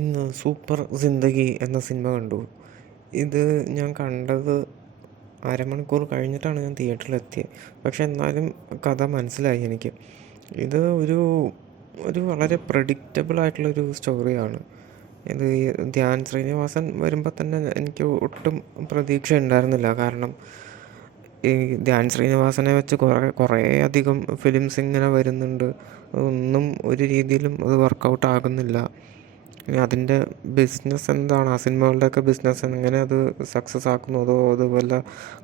ഇന്ന് സൂപ്പർ സിന്ദഗി എന്ന സിനിമ കണ്ടു. ഇത് ഞാൻ കണ്ടത് അരമണിക്കൂർ കഴിഞ്ഞിട്ടാണ് ഞാൻ തിയേറ്ററിലെത്തിയത്. പക്ഷെ എന്നാലും കഥ മനസ്സിലായി എനിക്ക്. ഇത് ഒരു ഒരു വളരെ പ്രെഡിക്റ്റബിൾ ആയിട്ടുള്ളൊരു സ്റ്റോറിയാണ്. ഇത് ധ്യാൻ ശ്രീനിവാസൻ വരുമ്പോൾ തന്നെ എനിക്ക് ഒട്ടും പ്രതീക്ഷ ഉണ്ടായിരുന്നില്ല. കാരണം ഈ ധ്യാൻ ശ്രീനിവാസനെ വെച്ച് കുറേ അധികം ഫിലിംസ് ഇങ്ങനെ വരുന്നുണ്ട്. ഒന്നും ഒരു രീതിയിലും അത് വർക്കൗട്ട് ആകുന്നില്ല. അതിൻ്റെ ബിസിനസ് എന്താണ്, ആ സിനിമകളുടെയൊക്കെ ബിസിനസ് എങ്ങനെ അത് സക്സസ് ആക്കുന്നു, അതോ അതുപോലെ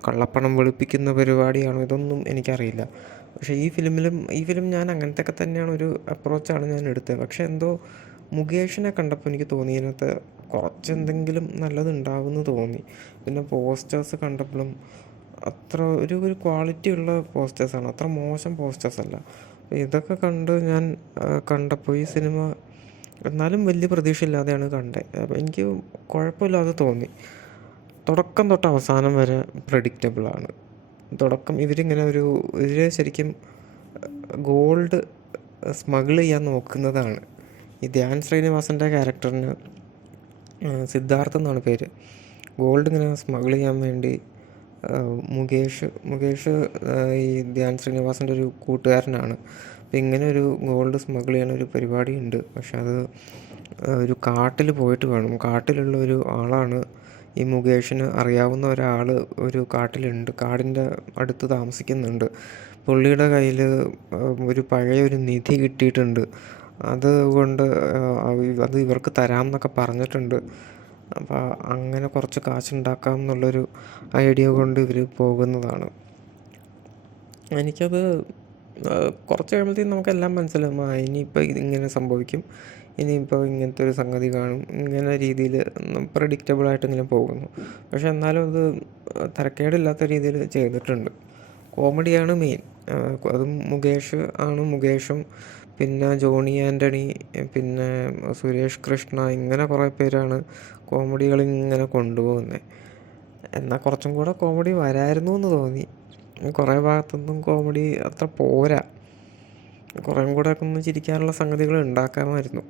കള്ളപ്പണം വെളുപ്പിക്കുന്ന പരിപാടിയാണോ, ഇതൊന്നും എനിക്കറിയില്ല. പക്ഷേ ഈ ഫിലിം ഞാൻ അങ്ങനത്തെയൊക്കെ തന്നെയാണ്, ഒരു അപ്രോച്ചാണ് ഞാൻ എടുത്തത്. പക്ഷേ എന്തോ മുകേഷിനെ കണ്ടപ്പോൾ എനിക്ക് തോന്നി ഇതിനകത്ത് കുറച്ചെന്തെങ്കിലും നല്ലതുണ്ടാവുമെന്ന് തോന്നി. പിന്നെ പോസ്റ്റേഴ്സ് കണ്ടപ്പോഴും അത്ര ഒരു ക്വാളിറ്റി ഉള്ള പോസ്റ്റേഴ്സാണ്, അത്ര മോശം പോസ്റ്റേഴ്സ് അല്ല. ഇതൊക്കെ കണ്ട് ഞാൻ കണ്ടപ്പോൾ ഈ സിനിമ എന്നാലും വലിയ പ്രതീക്ഷയില്ലാതെയാണ് കണ്ടത്. അപ്പോൾ എനിക്ക് കുഴപ്പമില്ലാതെ തോന്നി. തുടക്കം തൊട്ട് അവസാനം വരെ പ്രഡിക്റ്റബിളാണ്. തുടക്കം ഇവർ ശരിക്കും ഗോൾഡ് സ്മഗിൾ ചെയ്യാൻ നോക്കുന്നതാണ്. ഈ ധ്യാൻ ശ്രീനിവാസൻ്റെ ക്യാരക്ടറിന് സിദ്ധാർത്ഥ് എന്നാണ് പേര്. ഗോൾഡ് ഇങ്ങനെ സ്മഗിൾ ചെയ്യാൻ വേണ്ടി മുകേഷ് ഈ ധ്യാൻ ശ്രീനിവാസൻ്റെ ഒരു കൂട്ടുകാരനാണ്. അപ്പം ഇങ്ങനെ ഒരു ഗോൾഡ് സ്മഗിൾ ചെയ്യാൻ ഒരു പരിപാടി ഉണ്ട്. പക്ഷെ അത് ഒരു കാട്ടിൽ പോയിട്ട് വേണം. കാട്ടിലുള്ള ഒരു ആളാണ്, ഈ മുകേഷിന് അറിയാവുന്ന ഒരാൾ ഒരു കാട്ടിലുണ്ട്, കാടിൻ്റെ അടുത്ത് താമസിക്കുന്നുണ്ട്. പുള്ളിയുടെ കയ്യിൽ ഒരു പഴയൊരു നിധി കിട്ടിയിട്ടുണ്ട്. അതുകൊണ്ട് അത് ഇവർക്ക് തരാം എന്നൊക്കെ പറഞ്ഞിട്ടുണ്ട്. അപ്പോൾ അങ്ങനെ കുറച്ച് കാശുണ്ടാക്കാം എന്നുള്ളൊരു ഐഡിയ കൊണ്ട് ഇവർ പോകുന്നതാണ്. എനിക്കത് കുറച്ച് കഴിയുമ്പോഴത്തേക്കും നമുക്കെല്ലാം മനസ്സിലാവും. ഇനിയിപ്പോൾ ഇതിങ്ങനെ സംഭവിക്കും, ഇനിയിപ്പോൾ ഇങ്ങനത്തെ ഒരു സംഗതി കാണും, ഇങ്ങനെ രീതിയിൽ പ്രഡിക്റ്റബിളായിട്ട് ഇങ്ങനെ പോകുന്നു. പക്ഷെ എന്നാലും അത് തരക്കേടില്ലാത്ത രീതിയിൽ ചെയ്തിട്ടുണ്ട്. കോമഡിയാണ് മെയിൻ. അതും മുകേഷും പിന്നെ ജോണി ആൻ്റണി, പിന്നെ സുരേഷ് കൃഷ്ണ, ഇങ്ങനെ കുറേ പേരാണ് കോമഡികളിങ്ങനെ കൊണ്ടുപോകുന്നത്. എന്നാൽ കുറച്ചും കൂടെ കോമഡി വരായിരുന്നു എന്ന് തോന്നി. കുറേ ഭാഗത്തൊന്നും കോമഡി അത്ര പോരാ. കുറേ കൂടെ ഒക്കെ ഒന്ന് ചിരിക്കാനുള്ള സംഗതികൾ ഉണ്ടാക്കാമായിരുന്നു.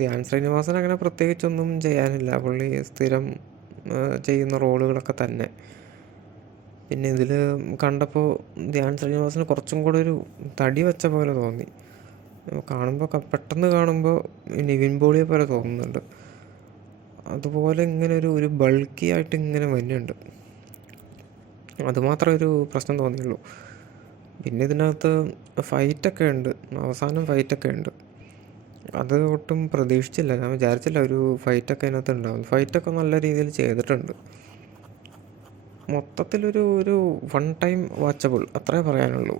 ധ്യാൻ ശ്രീനിവാസൻ അങ്ങനെ പ്രത്യേകിച്ചൊന്നും ചെയ്യാനില്ല. പുള്ളി സ്ഥിരം ചെയ്യുന്ന റോളുകളൊക്കെ തന്നെ. പിന്നെ ഇതിൽ കണ്ടപ്പോൾ ധ്യാൻ ശ്രീനിവാസന് കുറച്ചും കൂടെ ഒരു തടി വെച്ച പോലെ തോന്നി. പെട്ടെന്ന് കാണുമ്പോൾ നിവിൻ പോളിയെ പോലെ തോന്നുന്നുണ്ട്. അതുപോലെ ഇങ്ങനെ ഒരു ബൾക്കി ആയിട്ട് ഇങ്ങനെ വരുന്നുണ്ട്. അതുമാത്രമേ ഒരു പ്രശ്നം തോന്നിയുള്ളൂ. പിന്നെ ഇതിനകത്ത് അവസാനം ഫൈറ്റൊക്കെ ഉണ്ട്. അത് ഒട്ടും പ്രതീക്ഷിച്ചില്ല. ഞാൻ വിചാരിച്ചില്ല ഒരു ഫൈറ്റൊക്കെ അതിനകത്ത് ഉണ്ടാവും. ഫൈറ്റൊക്കെ നല്ല രീതിയിൽ ചെയ്തിട്ടുണ്ട്. മൊത്തത്തിലൊരു വൺ ടൈം വാച്ചബിൾ, അത്രേ പറയാനുള്ളൂ.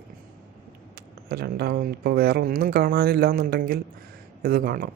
ഇപ്പോൾ വേറെ ഒന്നും കാണാനില്ല എന്നുണ്ടെങ്കിൽ ഇത് കാണാം.